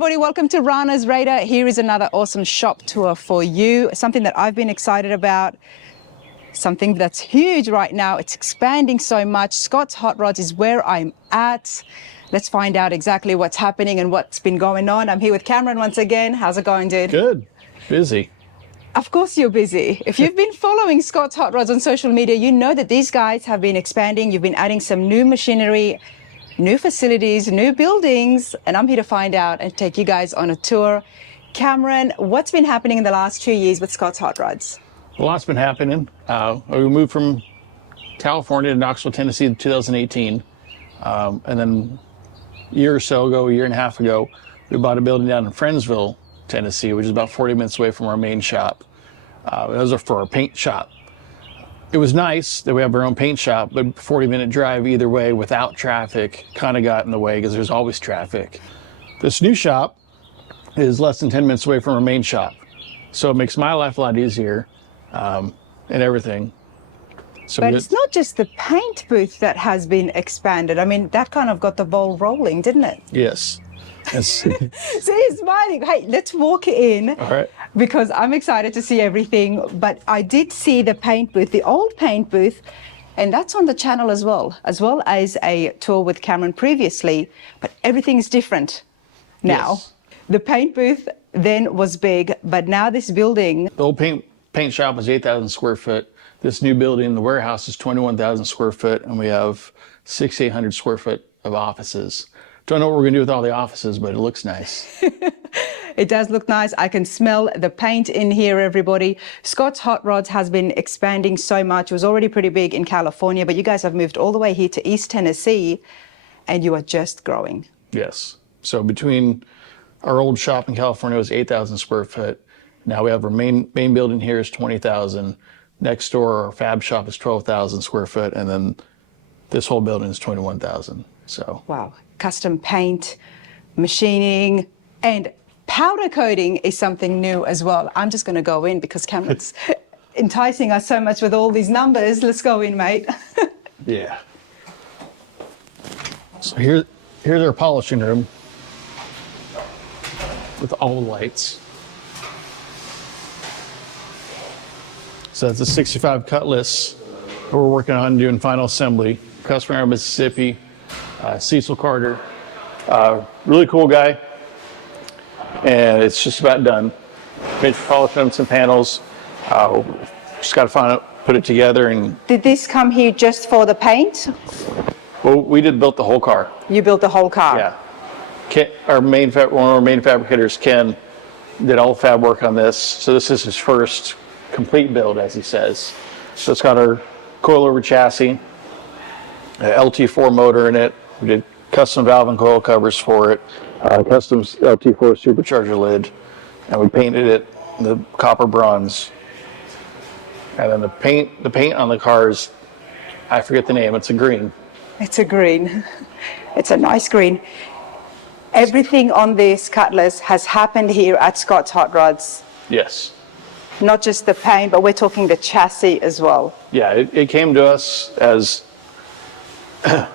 Everybody, welcome to Rana's Radar. Here is another awesome shop tour for you. Something that I've been excited about, something that's huge right now. It's expanding so much. Scott's Hot Rods is where I'm at. Let's find out exactly what's happening and what's been going on. I'm here with Cameron once again. How's it going, dude? Good. Busy. Of course you're busy. If you've been following Scott's Hot Rods on social media, you know that these guys have been expanding. You've been adding some new machinery, new facilities, new buildings, and I'm here to find out and take you guys on a tour. Cameron, what's been happening in the last 2 years with Scott's Hot Rods? A lot's been happening. We moved from California to Knoxville, Tennessee in 2018. And then a year and a half ago, we bought a building down in Friendsville, Tennessee, which is about 40 minutes away from our main shop. Those are for our paint shop. It was nice that we have our own paint shop, but 40-minute drive either way without traffic kind of got in the way because there's always traffic. This new shop is less than 10 minutes away from our main shop. So it makes my life a lot easier and everything. So but it's not just the paint booth that has been expanded. I mean, that kind of got the ball rolling, didn't it? Yes. See, he's smiling. Hey, let's walk in. All right. Because I'm excited to see everything. But I did see the paint booth, the old paint booth, and that's on the channel as well as a tour with Cameron previously. But everything is different now. Yes. The paint booth then was big, but now this building. The old paint shop was 8,000 square foot. This new building, the warehouse, is 21,000 square foot, and we have 6,800 square foot of offices. Don't know what we're gonna do with all the offices, but it looks nice. It does look nice. I can smell the paint in here, everybody. Scott's Hot Rods has been expanding so much. It was already pretty big in California, but you guys have moved all the way here to East Tennessee, and you are just growing. Yes. So between our old shop in California was 8,000 square foot. Now we have our main building here is 20,000. Next door, our fab shop is 12,000 square foot, and then this whole building is 21,000. So wow, custom paint, machining, and powder coating is something new as well. I'm just going to go in because Cameron's enticing us so much with all these numbers. Let's go in, mate. Yeah. So here's our polishing room with all the lights. So that's a 65 Cutlass we're working on doing final assembly. Customer out of Mississippi, Cecil Carter. Really cool guy. And it's just about done. Finished polishing some panels. Just got to put it together. And did this come here just for the paint? well, we built the whole car. You built the whole car? Yeah. One of our main fabricators, Ken, did all the fab work on this. So this is his first complete build, as he says. So it's got our coilover chassis, LT4 motor in it. We did custom valve and coil covers for it, custom LT4 supercharger lid, and we painted it the copper bronze. And then the paint on the cars, I forget the name. It's a green. It's a green. It's a nice green. Everything on this Cutlass has happened here at Scott's Hot Rods. Yes. Not just the paint, but we're talking the chassis as well. Yeah, it came to us as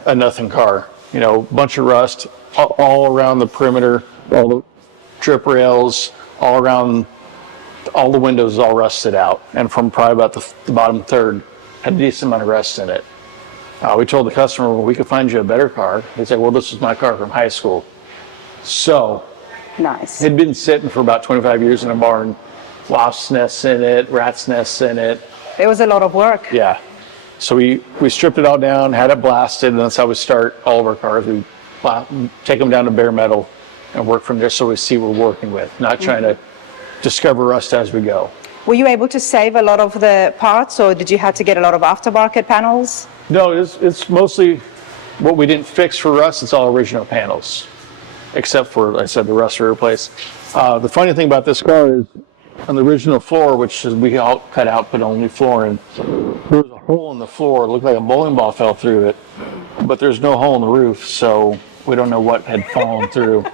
a nothing car. You know, bunch of rust all around the perimeter, all the drip rails, all around, all the windows all rusted out. And from probably about the bottom third, had a decent amount of rust in it. We told the customer, well, we could find you a better car. They said, well, this was my car from high school. So, nice. It had been sitting for about 25 years in a barn. Wasps' nests in it, rats' nests in it. It was a lot of work. Yeah. So we stripped it all down, had it blasted, and that's how we start all of our cars. We take them down to bare metal and work from there so we see what we're working with, not trying to discover rust as we go. Were you able to save a lot of the parts, or did you have to get a lot of aftermarket panels? No, it's mostly what we didn't fix for rust. It's all original panels, except for, like I said, the rust we replaced. The funny thing about this car is, on the original floor, which is we all cut out, put only flooring, there was a hole in the floor. It looked like a bowling ball fell through it, but there's no hole in the roof, so we don't know what had fallen through.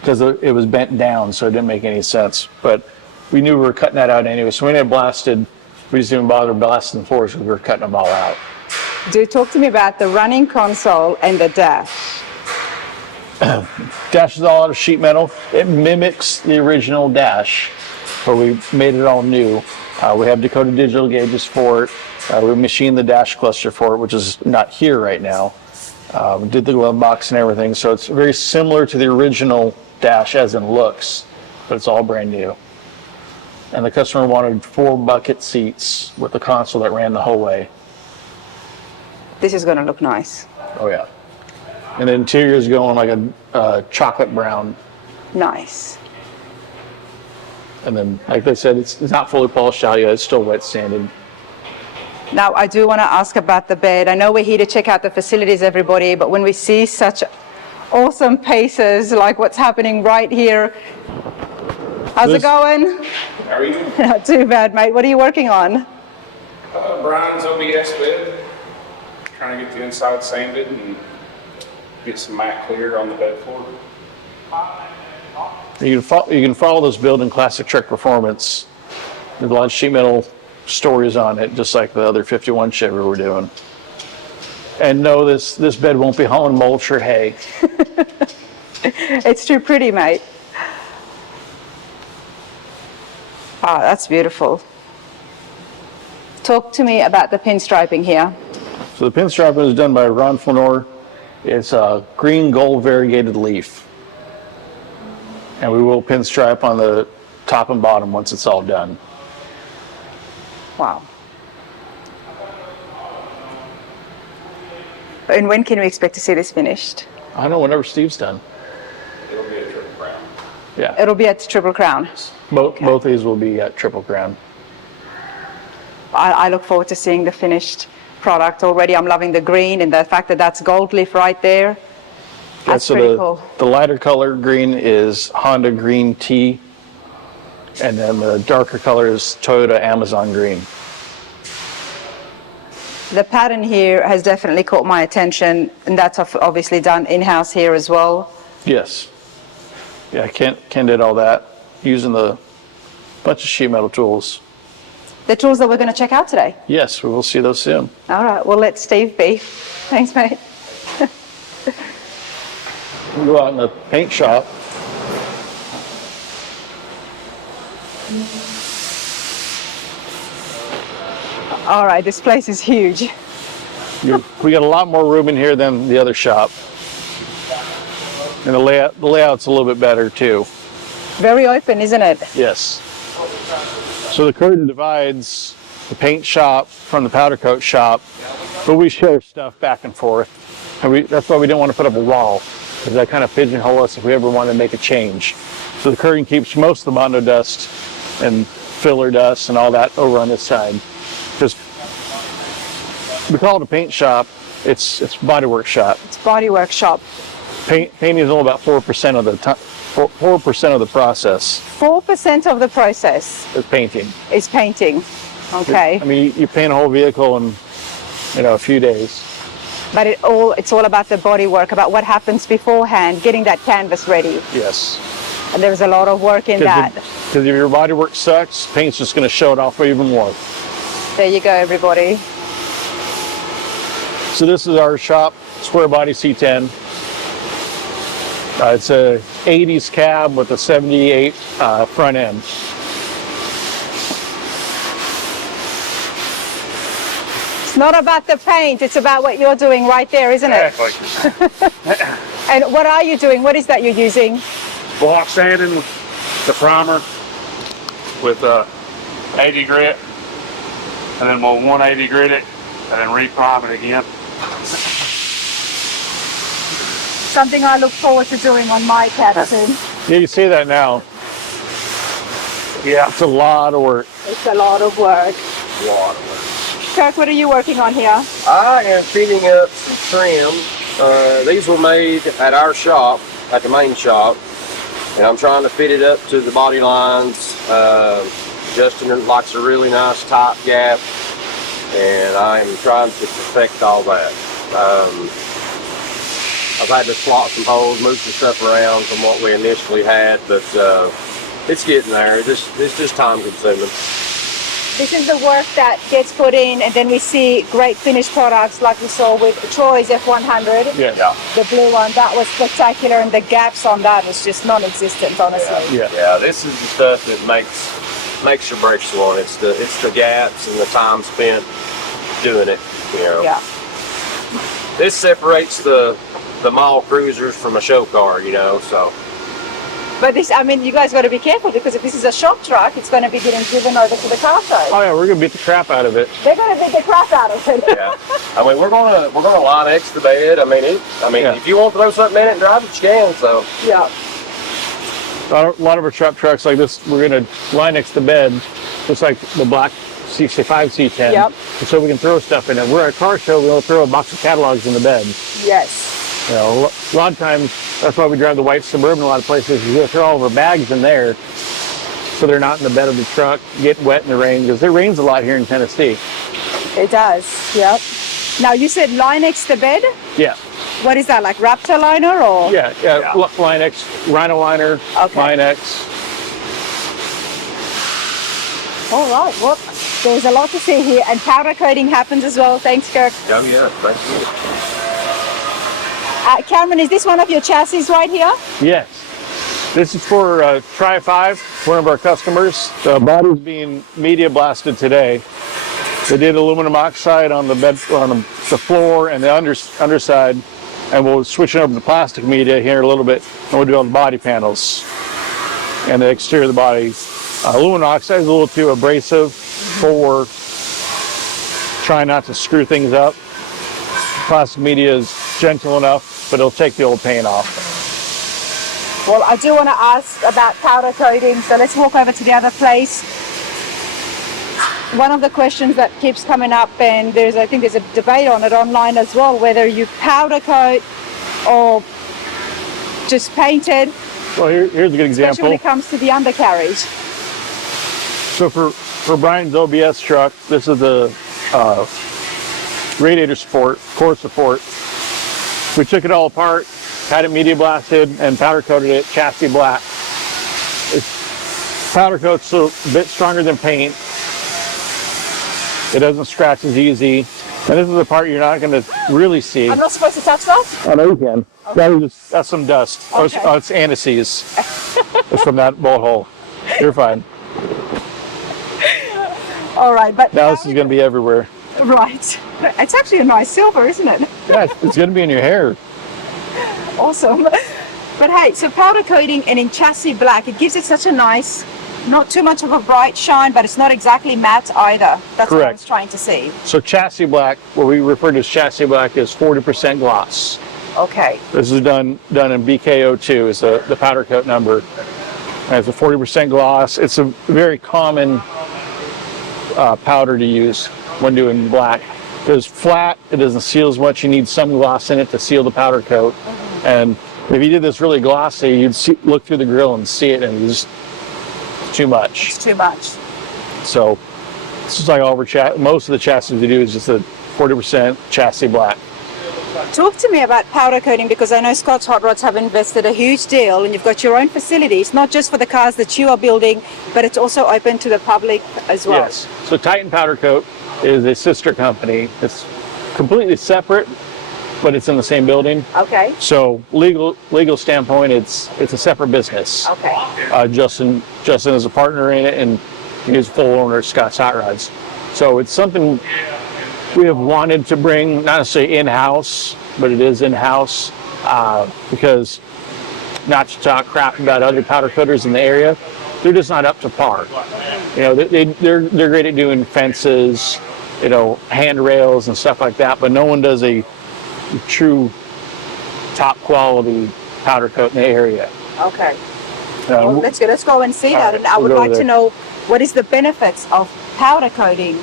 Because it was bent down, so it didn't make any sense. But we knew we were cutting that out anyway, so when it blasted, we just didn't bother blasting the floors because we were cutting them all out. Do talk to me about the running console and the dash. Dash is all out of sheet metal. It mimics the original dash, but we made it all new. We have Dakota digital gauges for it. We machined the dash cluster for it, which is not here right now. We did the glove box and everything, so it's very similar to the original dash as in looks, but it's all brand new. And the customer wanted 4 bucket seats with the console that ran the whole way. This is going to look nice. Oh yeah. And the interior is going like a chocolate brown. Nice. And then, like they said, it's not fully polished out yet. It's still wet sanded. Now, I do want to ask about the bed. I know we're here to check out the facilities, everybody, but when we see such awesome pieces like what's happening right here, how's it going? How are you? Not too bad, mate. What are you working on? Brian's OBS bed. Trying to get the inside sanded and get some mat cleared on the bed floor. You can follow this build in Classic Trek Performance. There's a lot of sheet metal stories on it, just like the other 51 Chevy we're doing. And no, this bed won't be hauling mulch or hay. It's too pretty, mate. Ah, that's beautiful. Talk to me about the pinstriping here. So the pinstriping is done by Ron Flanor. It's a green gold variegated leaf. And we will pinstripe on the top and bottom once it's all done. Wow. And when can we expect to see this finished? I don't know, whenever Steve's done. It'll be a triple crown. Yeah. It'll be at Triple Crown. Both of these will be at Triple Crown. I look forward to seeing the finished product already. I'm loving the green and the fact that that's gold leaf right there. That's so pretty cool. The lighter color green is Honda Green T, and then the darker color is Toyota Amazon Green. The pattern here has definitely caught my attention, and that's obviously done in-house here as well. Yes. Yeah, Ken did all that using the bunch of sheet metal tools. The tools that we're going to check out today. Yes, we will see those soon. All right, we'll let Steve be. Thanks, mate. We go out in the paint shop. All right, this place is huge. We got a lot more room in here than the other shop. And the layout's a little bit better too. Very open, isn't it? Yes. So the curtain divides the paint shop from the powder coat shop, but we share stuff back and forth. And that's why we didn't want to put up a wall, because that kind of pigeonhole us if we ever wanted to make a change. So the curtain keeps most of the Mondo dust and filler dust and all that over on this side. Because we call it a paint shop, it's bodywork shop. It's bodywork shop. Painting is only about 4% of the 4% of the process. 4% of the process Is painting. is painting. Okay. I mean, you paint a whole vehicle in, a few days. But it's all about the bodywork, about what happens beforehand, getting that canvas ready. Yes. And there's a lot of work in that. Because if your bodywork sucks, paint's just going to show it off even more. There you go, everybody. So this is our shop, square body C10. It's a 80s cab with a 78 front end. It's not about the paint, it's about what you're doing right there, isn't it? Exactly. And what are you doing? What is that you're using? Block sanding the primer with 80 grit, and then we'll 180 grit it, and then re-prime it again. Something I look forward to doing on my cab soon. Yeah, you see that now. Yeah. It's a lot of work. It's a lot of work. Kirk, what are you working on here? I am fitting up some trim. These were made at our shop, at the main shop, and I'm trying to fit it up to the body lines. Justin likes a really nice tight gap, and I'm trying to perfect all that. I've had to slot some holes, move some stuff around from what we initially had, but it's getting there. It's just time consuming. this is the work that gets put in, and then we see great finished products like we saw with Troy's F100. Yeah. The blue one, that was spectacular, and the gaps on that was just non-existent, honestly. Yeah. This is the stuff that makes or breaks one. It's the gaps and the time spent doing it. You know. Yeah. This separates the mall cruisers from a show car. You know, so. But this, I mean, you guys got to be careful, because if this is a shop truck, it's going to be getting driven over to the car show. Oh yeah, we're gonna beat the crap out of it. They're going to beat the crap out of it. Yeah. I mean, we're gonna line X the bed. I mean, Yeah. if you want to throw something in it and drive it, you can. So. Yeah. A lot of our truck trucks like this, we're gonna line next to the bed, just like the black C5 C10. Yep. So we can throw stuff in it. We're at a car show, we'll throw a box of catalogs in the bed. Yes. You know, a lot of times, that's why we drive the white Suburban a lot of places. We'll throw all of our bags in there so they're not in the bed of the truck, get wet in the rain, because it rains a lot here in Tennessee. It does, yep. Now, you said Linex the bed? Yeah. What is that, like Raptor liner or? Yeah. Linex, Rhino liner, Okay. Linex. All right, well, there's a lot to see here, and powder coating happens as well. Thanks, Kirk. Oh yeah, thank you. Cameron, is this one of your chassis right here? Yes. This is for Tri-5, one of our customers. The body's being media blasted today. They did aluminum oxide on the bed, on the floor and the underside, and we'll switch it over to plastic media here in a little bit, and we'll do all the body panels and the exterior of the body. Aluminum oxide is a little too abrasive for trying not to screw things up. Plastic media is gentle enough, but it'll take the old paint off. Well, I do want to ask about powder coating, so let's walk over to the other place. One of the questions that keeps coming up, and I think there's a debate on it online as well, whether you powder coat or just paint it, Well, here's a good especially when example. it comes to the undercarriage. So for Brian's OBS truck, this is the radiator support, core support. We took it all apart, had it media blasted, and powder coated it chassis black. Powder coat's a bit stronger than paint. It doesn't scratch as easy. And this is the part you're not going to really see. I'm not supposed to touch that? Oh, no, you can. Okay. That's some dust. Okay. Oh, it's antices. It's from that bolt hole. You're fine. All right, but Now this is going to be everywhere. right. It's actually a nice silver, isn't it? Yeah, it's going to be in your hair. Awesome. But hey, so powder coating and in chassis black, it gives it such a nice, not too much of a bright shine, but it's not exactly matte either. That's what I Correct. was trying to see. So chassis black, what we refer to as chassis black, is 40% gloss. Okay. This is done in BKO2 is the powder coat number. And it's a 40% gloss. It's a very common powder to use when doing black. It's flat, it doesn't seal as much. You need some gloss in it to seal the powder coat. And if you did this really glossy, you'd look through the grill and see it, and it's just too much. It's too much. So this is like all over most of the chassis we do is just a 40% chassis black. Talk to me about powder coating, because I know Scott's Hot Rods have invested a huge deal, and you've got your own facilities, not just for the cars that you are building, but it's also open to the public as well. Yes. So Titan Powder Coat is a sister company. It's completely separate, but it's in the same building. Okay. So legal standpoint, it's a separate business. Okay. Justin is a partner in it, and he's full owner of Scott's Hot Rods. So it's something we have wanted to bring, not necessarily in-house, but it is in-house, because not to talk crap about other powder coaters in the area, they're just not up to par. You know, they're great at doing fences, you know, handrails and stuff like that, but no one does a true top quality powder coat in the area. Okay. Well, let's go and see that. right, And I would we'll go like to there. know what is the benefits of powder coating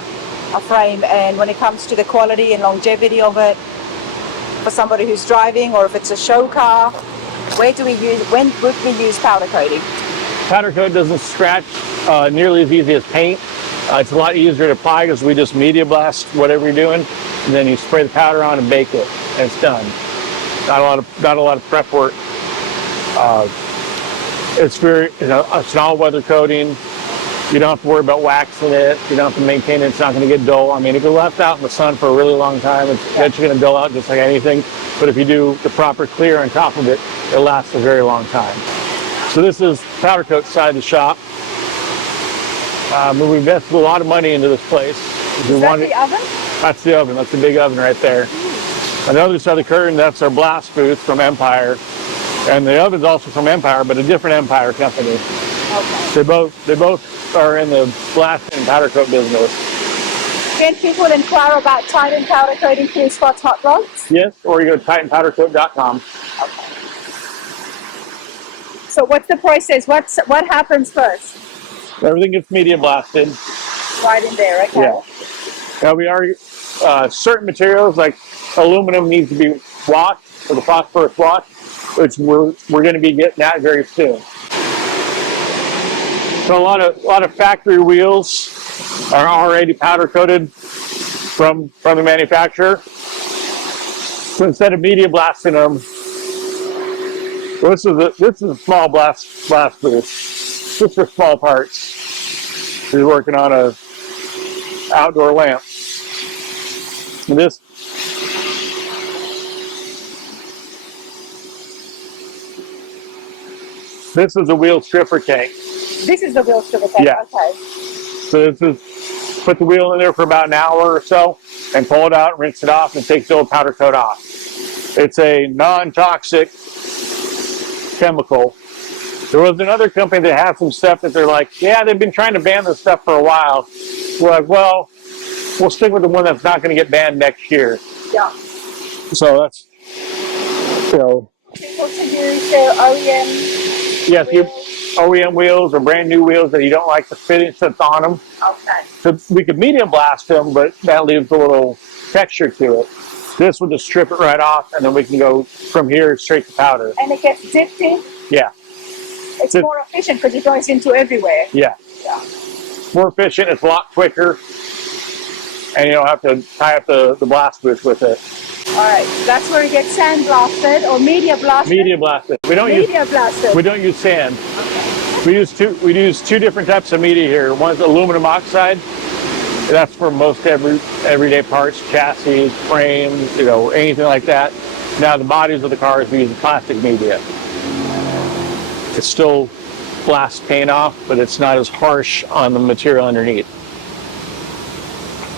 a frame, and when it comes to the quality and longevity of it for somebody who's driving, or if it's a show car, when would we use powder coating? Powder coat doesn't scratch nearly as easy as paint. It's a lot easier to apply because we just media blast whatever you're doing, and then you spray the powder on and bake it, and it's done. Not a lot of prep work. It's an all-weather coating. You don't have to worry about waxing it. You don't have to maintain it. It's not going to get dull. I mean, if you're left out in the sun for a really long time, it's eventually going to dull out just like anything. But if you do the proper clear on top of it, it lasts a very long time. So this is powder coat side of the shop. We invested a lot of money into this place. Is that the oven? That's the oven. That's the big oven right there. On the other side of the curtain, that's our blast booth from Empire. And the oven's also from Empire, but a different Empire company. Okay. They both are in the blast and powder coat business. Can people inquire about Titan powder coating through Scott's Hot Rods? Yes, or you go to titanpowdercoat.com. Okay. So what's the process? What happens first? Everything gets media blasted. Right in there, okay. Yeah. Now we are certain materials like aluminum needs to be washed for the phosphorus wash, which we're going to be getting at very soon. So a lot of factory wheels are already powder coated from the manufacturer. So instead of media blasting them, this is a small blast booth. Just for small parts. He's working on a outdoor lamp. And this is a wheel stripper tank. This is the wheel stripper tank. Yeah. Okay. So this is put the wheel in there for about an hour or so and pull it out, rinse it off, and take the old powder coat off. It's a non-toxic chemical. There was another company that had some stuff that they're like, yeah, they've been trying to ban this stuff for a while. We're like, well, we'll stick with the one that's not going to get banned next year. Yeah. So that's, People to use their OEM. yes, you OEM wheels or brand new wheels that you don't like the fittings that's on them. Okay. So we could medium blast them, but that leaves a little texture to it. This will just strip it right off, and then we can go from here straight to powder. And it gets dipped in? Yeah. It's more efficient because it goes into everywhere. Yeah. More efficient, it's a lot quicker, and you don't have to tie up the blast booth with it. All right, that's where it gets sand blasted or media blasted? Media blasted. We don't use sand. Okay. We use two different types of media here. One's aluminum oxide. That's for most everyday parts, chassis, frames, anything like that. Now the bodies of the cars, we use plastic media. It still blasts paint off, but it's not as harsh on the material underneath.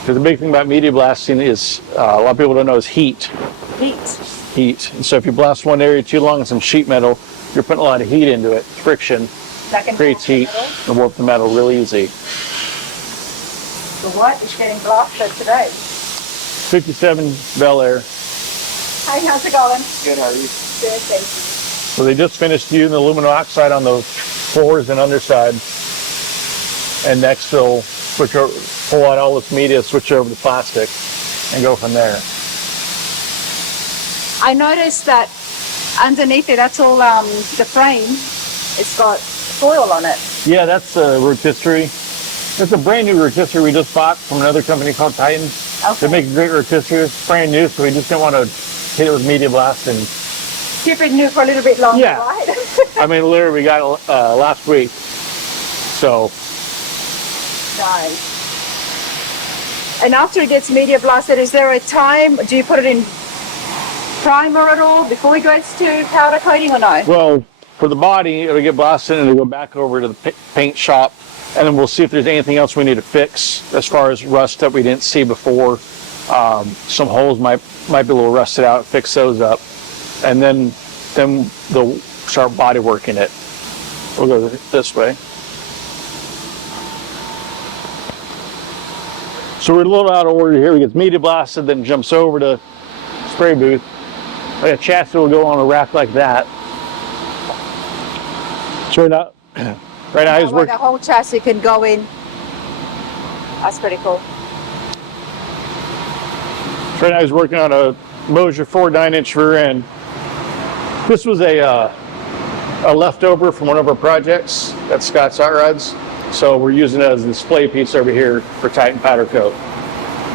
Because the big thing about media blasting is, a lot of people don't know, is heat. Heat. And so if you blast one area too long in some sheet metal, you're putting a lot of heat into it. Friction creates heat and warp the metal real easy. So what is getting blasted today? 57 Bel Air. Hi, how's it going? Good, how are you? Good, thank you. So they just finished using the aluminum oxide on the floors and underside. And next they'll pull out all this media, switch over to plastic, and go from there. I noticed that underneath it, that's all the frame, it's got foil on it. Yeah, that's a rotisserie. It's a brand new rotisserie we just bought from another company called Titan. Okay. They make great rotisserie. It's brand new, so we just didn't want to hit it with media blast and keep it new for a little bit longer, yeah. Right? I mean, literally, we got it last week. So. Nice. And after it gets media blasted, is there a time? Do you put it in primer at all before it goes to powder coating or no? Well, for the body, it'll get blasted and it'll go back over to the paint shop, and then we'll see if there's anything else we need to fix as far as rust that we didn't see before. Some holes might be a little rusted out. Fix those up, and then they'll start body working it. We'll go this way. So we're a little out of order here. He gets media blasted, then jumps over to spray booth. Like a chassis will go on a rack like that. So right now he's working. The whole chassis can go in. That's pretty cool. Right now he's working on a Mosier 4 9-inch rear end. This was a leftover from one of our projects at Scott's Hot Rods. So we're using it as a display piece over here for Titan powder coat.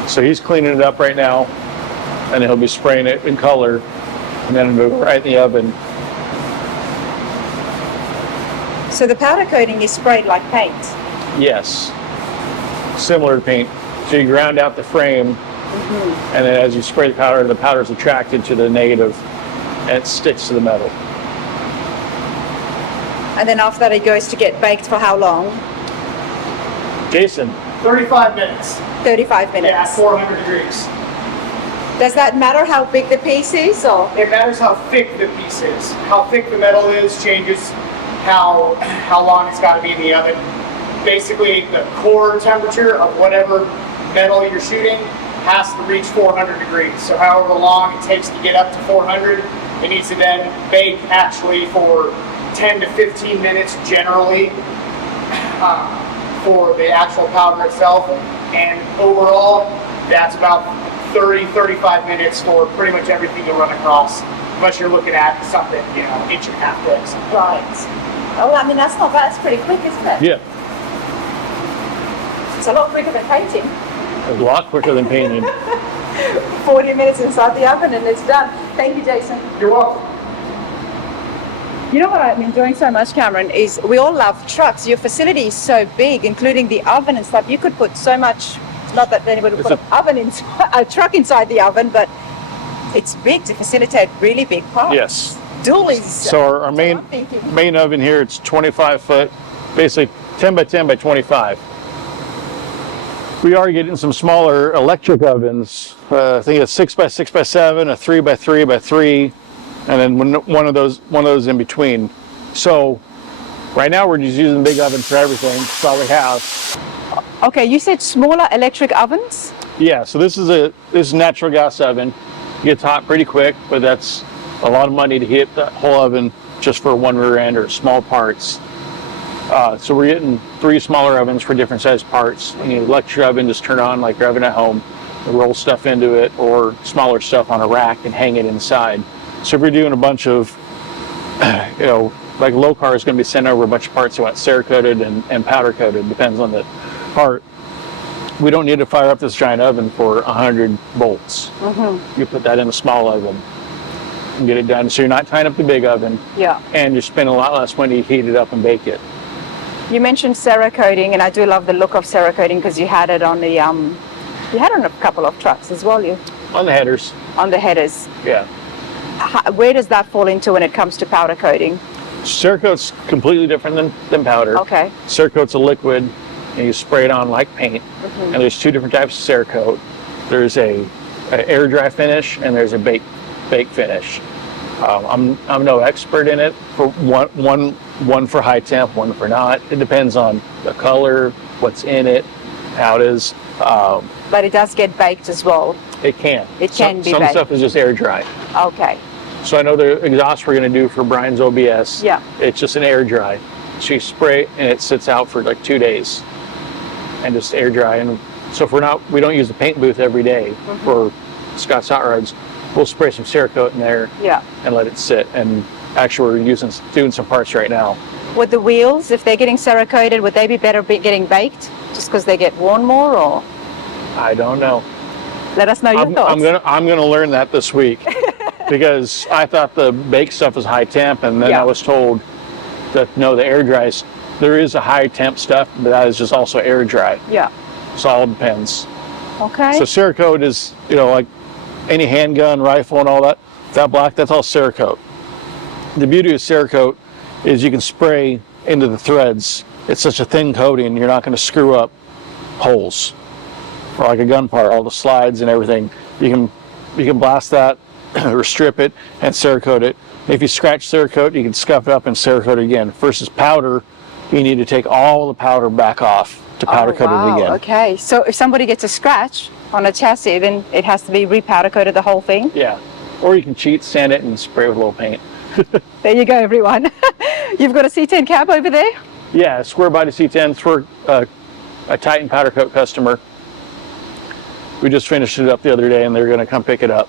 So he's cleaning it up right now, and he'll be spraying it in color, and then it'll go right in the oven. So the powder coating is sprayed like paint? Yes. Similar to paint. So you ground out the frame, and then as you spray the powder is attracted to the negative, and it sticks to the metal. And then after that, it goes to get baked for how long? Jason, 35 minutes. 35 minutes. Yeah, at 400 degrees. Does that matter how big the piece is, or? It matters how thick the piece is. How thick the metal is changes how long it's got to be in the oven. Basically, the core temperature of whatever metal you're shooting has to reach 400 degrees. So however long it takes to get up to 400, it needs to then bake actually for 10 to 15 minutes generally for the actual powder itself. And overall, that's about 30-35 minutes for pretty much everything you run across, unless you're looking at something, you know, inch and a half thick. Right. Oh, I mean, that's not bad. It's pretty quick, isn't it? yeah, It's a lot quicker than painting. a lot quicker than painting. 40 minutes inside the oven and it's done. Thank you, Jason. You're welcome. You know what I'm enjoying so much, Cameron, is we all love trucks. Your facility is so big, including the oven and stuff. You could put so much, not that anybody would put a truck inside the oven, but it's big to facilitate really big parts. Yes. Dualies. So our main I'm thinking. oven here, it's 25 foot, basically 10 by 10 by 25. We are getting some smaller electric ovens. I think it's 6 by 6 by 7, a 3 by 3 by 3, and then one of those in between. So right now we're just using the big oven for everything. That's all we have. Okay, you said smaller electric ovens? Yeah. So this is a natural gas oven. It gets hot pretty quick, but that's a lot of money to heat the whole oven just for one rear end or small parts. So we're getting 3 smaller ovens for different size parts. And the electric oven just turn on like your oven at home, and roll stuff into it, or smaller stuff on a rack and hang it inside. So if you're doing a bunch of, you know, like low car is going to be sent over a bunch of parts that want Cerakoted and powder coated, depends on the part. We don't need to fire up this giant oven for 100 volts. You put that in a small oven and get it done. So you're not tying up the big oven. Yeah. And you're spending a lot less money to heat it up and bake it. You mentioned Cerakoting, and I do love the look of Cerakoting because you had it on the you had it on a couple of trucks as well. You On the headers. on the headers. Yeah. Where does that fall into when it comes to powder coating? Cerakote's completely different than powder. Okay. Cerakote's a liquid, and you spray it on like paint. And there's 2 different types of Cerakote. There's a air dry finish, and there's a bake finish. I'm no expert in it. For one for high temp, one for not. It depends on the color, what's in it, how it is. But it does get baked as well. It can. It can be Some baked. stuff is just air dry. Okay. So I know the exhaust we're going to do for Brian's OBS. Yeah. It's just an air dry. So you spray it and it sits out for like 2 days, and just air dry. And so if we don't use the paint booth every day for Scott's Hot Rods, we'll spray some Cerakote in there. Yeah. And let it sit. And actually we're doing some parts right now. With the wheels, if they're getting Cerakoted, would they be better getting baked just because they get worn more, or? I don't know. Let us know your thoughts. I'm gonna learn that this week because I thought the bake stuff was high temp, and then I was told that no, the air dries. There is a high temp stuff, but that is just also air dry. Yeah. So it all depends. Okay. So Cerakote is, you know, like any handgun, rifle, and all that. That black, that's all Cerakote. The beauty of Cerakote is you can spray into the threads. It's such a thin coating, you're not going to screw up holes. Or like a gun part, all the slides and everything. You can blast that or strip it and Cerakote it. If you scratch Cerakote, you can scuff it up and Cerakote it again. Versus powder, you need to take all the powder back off to powder coat it again. Okay. So if somebody gets a scratch on a chassis, then it has to be repowder coated the whole thing? Yeah. Or you can cheat, sand it, and spray with a little paint. There you go, everyone. You've got a C10 cab over there? Yeah, square body C10. It's for a Titan powder coat customer. We just finished it up the other day, and they're going to come pick it up.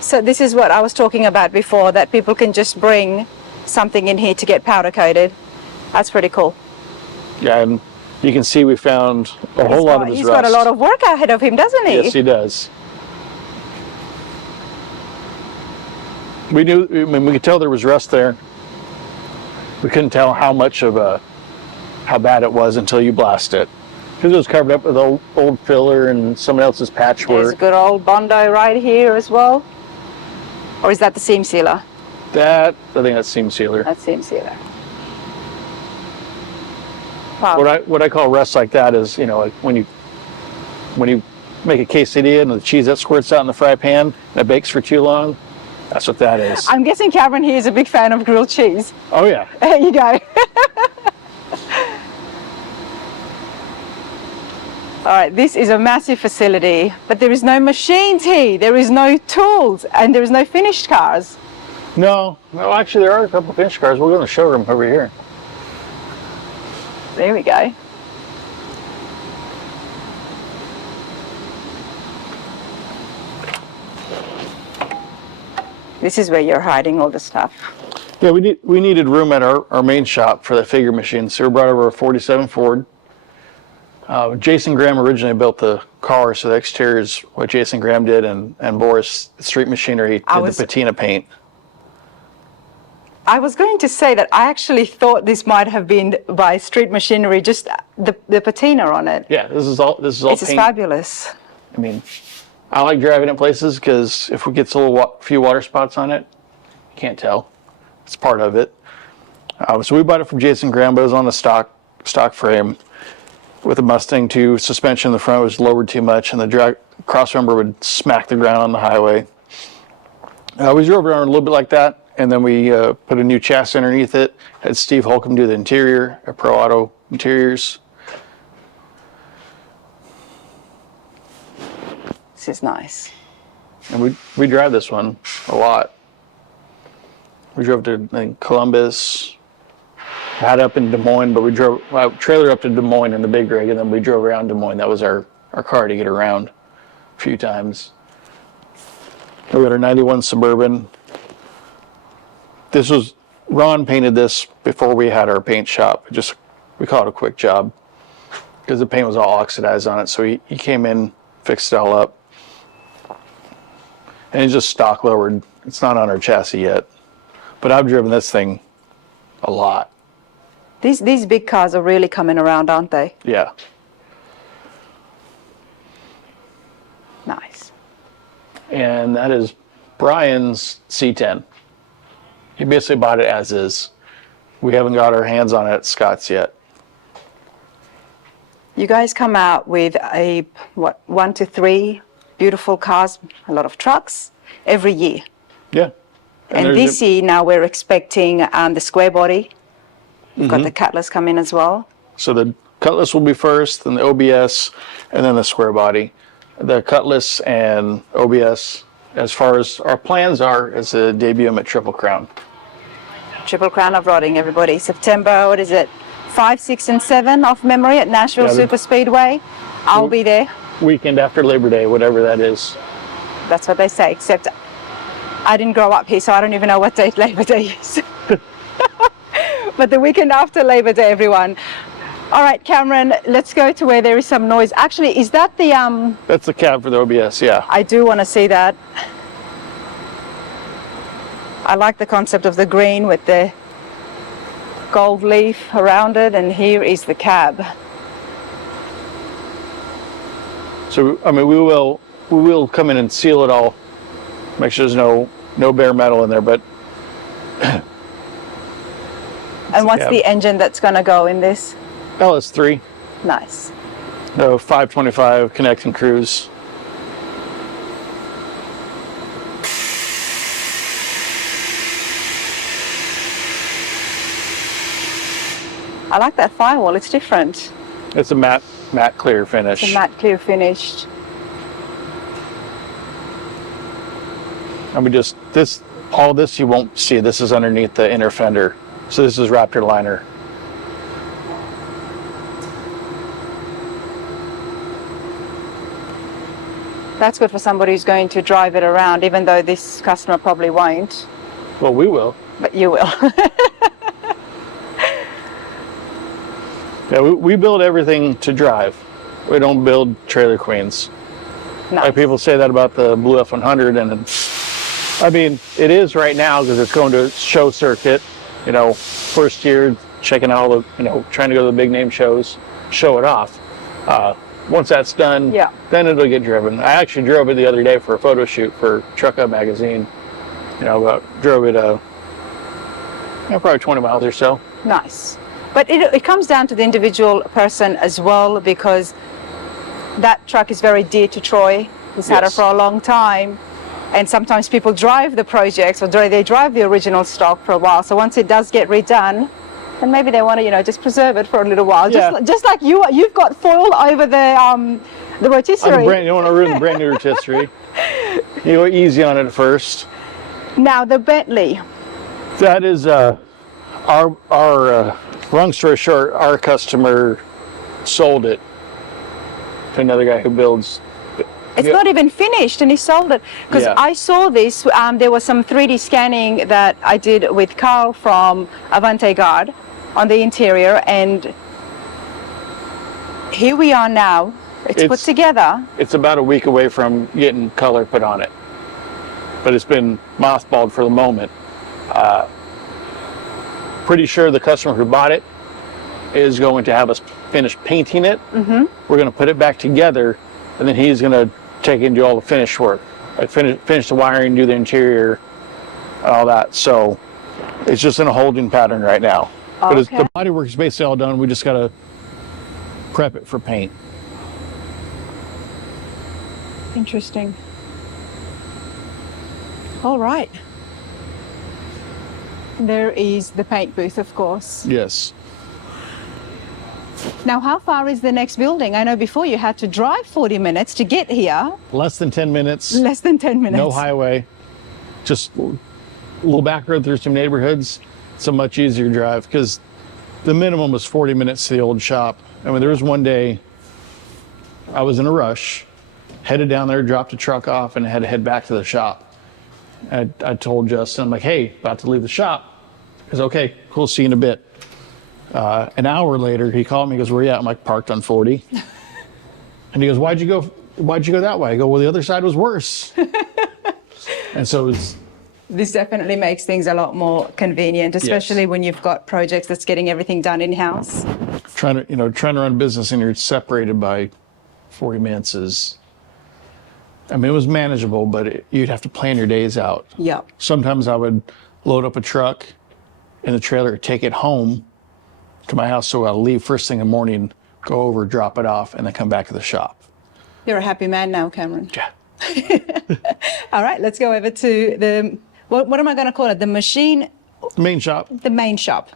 So this is what I was talking about before, that people can just bring something in here to get powder coated. That's pretty cool. Yeah, and you can see we found a whole lot of his He's rust. got a lot of work ahead of him, doesn't he? Yes, he does. We knew, I mean, we could tell there was rust there. We couldn't tell how much of a how bad it was until you blast it. Because it was covered up with old filler and someone else's There's a patchwork. good old Bondo right here as well. Or is that the seam sealer? I think that's seam sealer. That's seam sealer. Wow. What I call rust like that is, like when you make a quesadilla and the cheese that squirts out in the fry pan and it bakes for too long, that's what that is. I'm guessing Cameron here is a big fan of grilled cheese. Oh yeah. There you go. All right, this is a massive facility, but there is no machines here. There is no tools, and there is no finished cars. No, actually there are a couple of finished cars. We'll go in the showroom over here. There we go. This is where you're hiding all the stuff. Yeah, we needed room at our main shop for the figure machine, so we brought over a 47 Ford. Jason Graham originally built the car, so the exterior is what Jason Graham did, and Boris Street Machinery did the patina paint. I was going to say that I actually thought this might have been by Street Machinery, just the patina on it. Yeah, this is all This paint. is fabulous. I mean, I like driving at places because if it gets a few water spots on it, you can't tell. It's part of it. So we bought it from Jason Graham, but it was on the stock frame with a Mustang 2 suspension in the front was lowered too much, and the drag cross member would smack the ground on the highway. We drove around a little bit like that, and then we put a new chassis underneath it. Had Steve Holcomb do the interior at Pro Auto Interiors. This is nice. And we drive this one a lot. We drove to Columbus, had up in Des Moines, but we drove trailer up to Des Moines in the big rig, and then we drove around Des Moines. That was our car to get around a few times. We got our 91 Suburban. Ron painted this before we had our paint shop. We call it a quick job because the paint was all oxidized on it. So he came in, fixed it all up. And it's just stock lowered. It's not on our chassis yet. But I've driven this thing a lot. These big cars are really coming around, aren't they? Yeah. Nice. And that is Brian's C10. He basically bought it as is. We haven't got our hands on it at Scott's yet. You guys come out with 1 to 3 beautiful cars, a lot of trucks every year. Yeah. And this year now we're expecting the square body. We've got the Cutlass come in as well. So the Cutlass will be first, then the OBS, and then the square body. The Cutlass and OBS, as far as our plans are, is to debut them at Triple Crown. Triple Crown of Rodding, everybody. September, 5, 6, and 7 off memory at Nashville Super Speedway. I'll be there. Weekend after Labor Day, whatever that is. That's what they say, except I didn't grow up here, so I don't even know what date Labor Day is. But the weekend after Labor Day, everyone. All right, Cameron, let's go to where there is some noise. Actually, is that the... That's the cab for the OBS, yeah. I do want to see that. I like the concept of the green with the gold leaf around it, and here is the cab. So, I mean, we will come in and seal it all, make sure there's no bare metal in there, but... And what's the engine that's going to go in this? LS3. Nice. No, 525 Connect and Cruise. I like that firewall, it's different. It's a matte clear finish. It's a matte clear finished. I mean, all this you won't see. This is underneath the inner fender. So this is Raptor liner. That's good for somebody who's going to drive it around, even though this customer probably won't. Well, we will. But you will. Yeah, we build everything to drive. We don't build trailer queens. Nice. Like people say that about the Blue F100, and I mean, it is right now because it's going to show circuit. First year checking out all the, trying to go to the big name shows, show it off. Once that's done, Yeah. then it'll get driven. I actually drove it the other day for a photo shoot for Truck Up magazine. Drove it probably 20 miles or so. Nice. But it comes down to the individual person as well, because that truck is very dear to Troy. He's had it Yes. for a long time. And sometimes people drive the projects, or they drive the original stock for a while. So once it does get redone, then maybe they want to, just preserve it for a little while. Yeah. Just like you've got foil over the rotisserie. You want to ruin the brand new rotisserie. You go easy on it at first. Now the Bentley. That is our long story short, our customer sold it to another guy who builds. It's not even finished, and he sold it. Because Yeah. I saw this, there was some 3D scanning that I did with Carl from Avante-Garde on the interior, and here we are now. It's put together. It's about a week away from getting color put on it, but it's been mothballed for the moment. Pretty sure the customer who bought it is going to have us finish painting it. Mm-hmm. We're going to put it back together, and then he's going to take it and do all the finish work. Like finish the wiring, do the interior, and all that. So it's just in a holding pattern right now. Oh, But okay. the body work is basically all done. We just got to prep it for paint. Interesting. All right. There is the paint booth, of course. Yes. Now, how far is the next building? I know before you had to drive 40 minutes to get here. Less than 10 minutes. Less than 10 minutes. No highway. Just a little back road through some neighborhoods. It's a much easier drive because the minimum was 40 minutes to the old shop. I mean, there was one day I was in a rush, headed down there, dropped the truck off, and had to head back to the shop. I told Justin, I'm like, hey, about to leave the shop. He goes, okay, cool, see you in a bit. An hour later, he called me, he goes, where you at? I'm like, parked on 40. And he goes, why'd you go that way? I go, well, the other side was worse. And so This definitely makes things a lot more convenient, especially when you've got projects that's getting everything done in-house. trying to run a business and you're separated by 40 minutes is, I mean, it was manageable, but you'd have to plan your days out. Yeah. Sometimes I would load up a truck in the trailer, take it home to my house, so I'll leave first thing in the morning, go over, drop it off, and then come back to the shop. You're a happy man now, Cameron. Yeah. All right, let's go over to the, what am I going to call it? The machine, The main shop. the main shop.